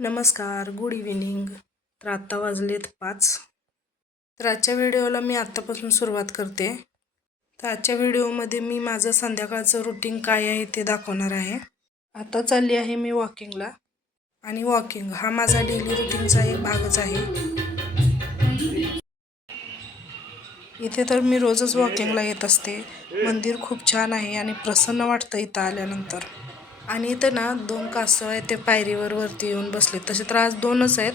नमस्कार, good evening. तर आत्ता वाजलेत 5. तर आजच्या व्हिडिओला मी आत्तापासून सुरुवात करते. तर आजच्या व्हिडिओमध्ये मी माझं संध्याकाळचं रुटीन काय आहे ते दाखवणार आहे. आता चालली आहे मी वॉकिंगला आणि वॉकिंग हा माझा डेली रुटीनचा एक भागच आहे. इथे तर मी रोजच वॉकिंगला येत असते. मंदिर खूप छान आहे आणि प्रसन्न वाटतं इथं आल्यानंतर. आणि इथं ना 2 कासव आहेत, ते पायरीवर वरती येऊन बसलेत. तसे तर आज 2च आहेत.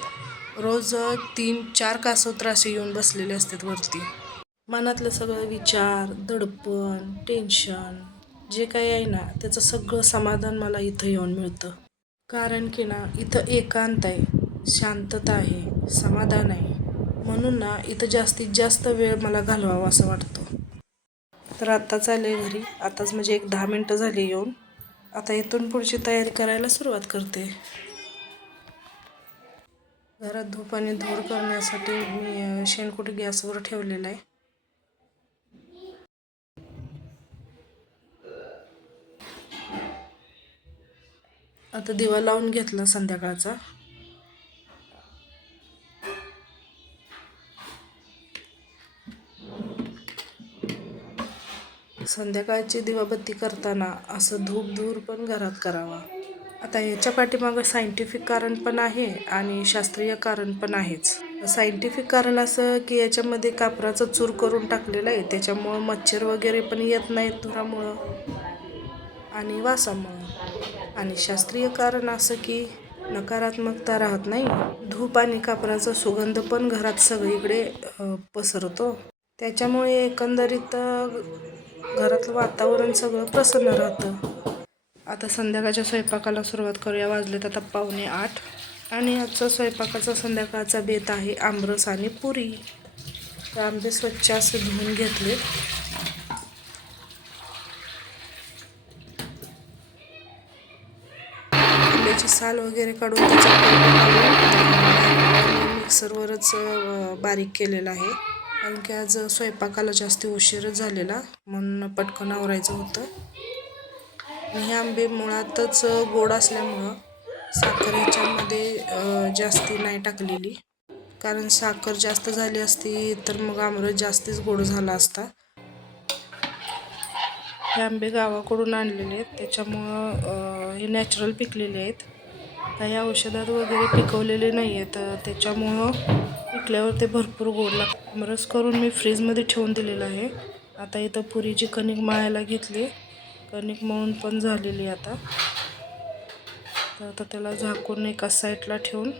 रोज 3-4 कासव तर असे येऊन बसलेले असतात वरती. मनातलं सगळं विचार, दडपण, टेन्शन जे काही आहे ना, त्याचं सगळं समाधान मला इथं येऊन मिळतं. कारण की ना इथं एकांत आहे, शांतता आहे, समाधान आहे. म्हणून ना इथं जास्तीत जास्त वेळ मला घालवावा असं वाटतं. तर आत्ताच आले घरी. आताच म्हणजे एक 10 मिनटं झाली येऊन. आता इथून पुढची तयारी करायला सुरुवात करते. घरात धूप आणि धूर करण्यासाठी मी शेणकुट गॅसवर ठेवलेला आहे. आता दिवा लावून घेतला संध्याकाळचा. संध्याकाळची दिवाबत्ती करताना असं धूप धूर पण घरात करावा. आता याच्या पाठीमागं सायंटिफिक कारण पण आहे आणि शास्त्रीय कारण पण आहेच. सायंटिफिक कारण असं की याच्यामध्ये कापराचं चूर करून टाकलेलं आहे, त्याच्यामुळं मच्छर वगैरे पण येत नाहीत धुरामुळं आणि वासामुळं. आणि शास्त्रीय कारण असं की नकारात्मकता राहत नाही. धूप आणि कापराचा सुगंध पण घरात सगळीकडे पसरतो. त्याच्यामुळे एकंदरीत घरातलं वातावरण सगळं प्रसन्न राहतं. आता संध्याकाळच्या स्वयंपाकाला सुरुवात करूया. वाजलेत आता 7:45 आणि आजचा स्वयंपाकाचा संध्याकाळचा बेत आहे आमरस आणि पुरी. तर आंबे स्वच्छ असे धुवून घेतले. आंब्याची साल वगैरे काढून त्याचा मिक्सरवरच बारीक केलेला आहे. कारण की आज स्वयंपाकाला जास्त उशीरच झालेला, म्हणून पटकन आवरायचं होतं. आणि हे आंबे मुळातच गोड असल्यामुळं साखर ह्याच्यामध्ये जास्ती नाही टाकलेली. कारण साखर जास्त झाली असती तर मग आमरस जास्तीच गोड झाला असता. हे आंबे गावाकडून आणलेले आहेत, त्याच्यामुळं हे नॅचरल पिकलेले आहेत. काही औषधात वगैरे पिकवलेले नाही आहेत, त्याच्यामुळं पिकल्यावर ते भरपूर गोड लागतात. आमरस करून मी फ्रीजमध्ये ठेवून दिलेलं आहे. आता इथं पुरीची कणिक मळायला घेतली. कणिक मळून पण झालेली आता. तर आता त्याला झाकून एका साईडला ठेवून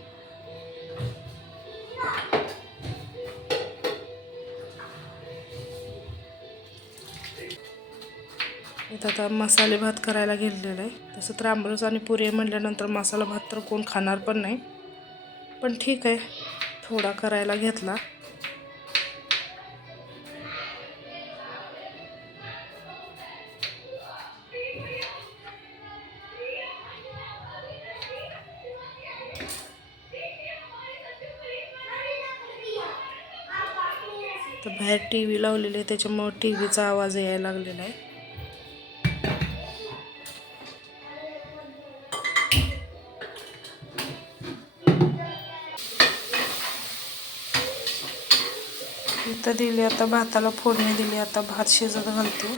इथं आता मसाले भात करायला घेतलेला आहे. तसं तर आमरस आणि पुरी म्हटल्यानंतर मसाला भात तर कोण खाणार पण नाही, पण ठीक आहे, थोडा करायला घेतला. तर बाहेर TV लावलेली आहे, त्याच्यामुळं TVचा आवाज यायला लागलेला आहे. इथं दिली आता भाताला फोडणी दिली. आता भात शिजत घालते.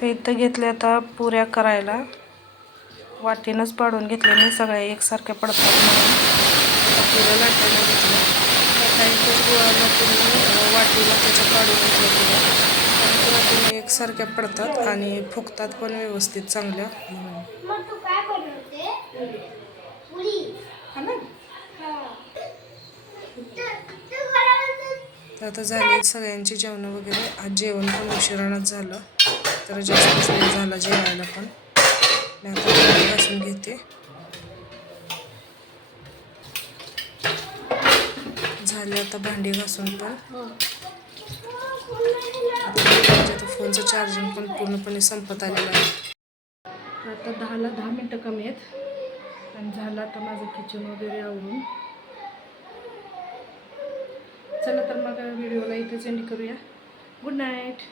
तर इथं घेतले आता पुऱ्या करायला. वाटीनंच पाडून घेतल्या मी, सगळ्या एकसारख्या पडतात म्हणून पुऱ्या लाटायला घेतल्या. एकाच गुळाला तुम्ही वाटीला त्याच्या पाडून घेतल्या पुऱ्या, कारण वाटीला एकसारख्या पडतात आणि फुगतात पण व्यवस्थित चांगल्या म्हणून. तर आता झाले सगळ्यांची जेवणं वगैरे. आज जेवण पण उशिरानंच झालं, तर जास्त वेळ झाला जेवायला पण. मी आता भांडी घासून घेते. झाले आता भांडी घासून पण. आता फोनचं चार्जिंग पण पूर्णपणे संपत आलेलं आहे. आता 10ला 10 मिनटं कमी आहेत आणि झालं आता माझं किचन वगैरे आवरून. चला तर मग व्हिडिओला इथेच एंड करूया. Good night.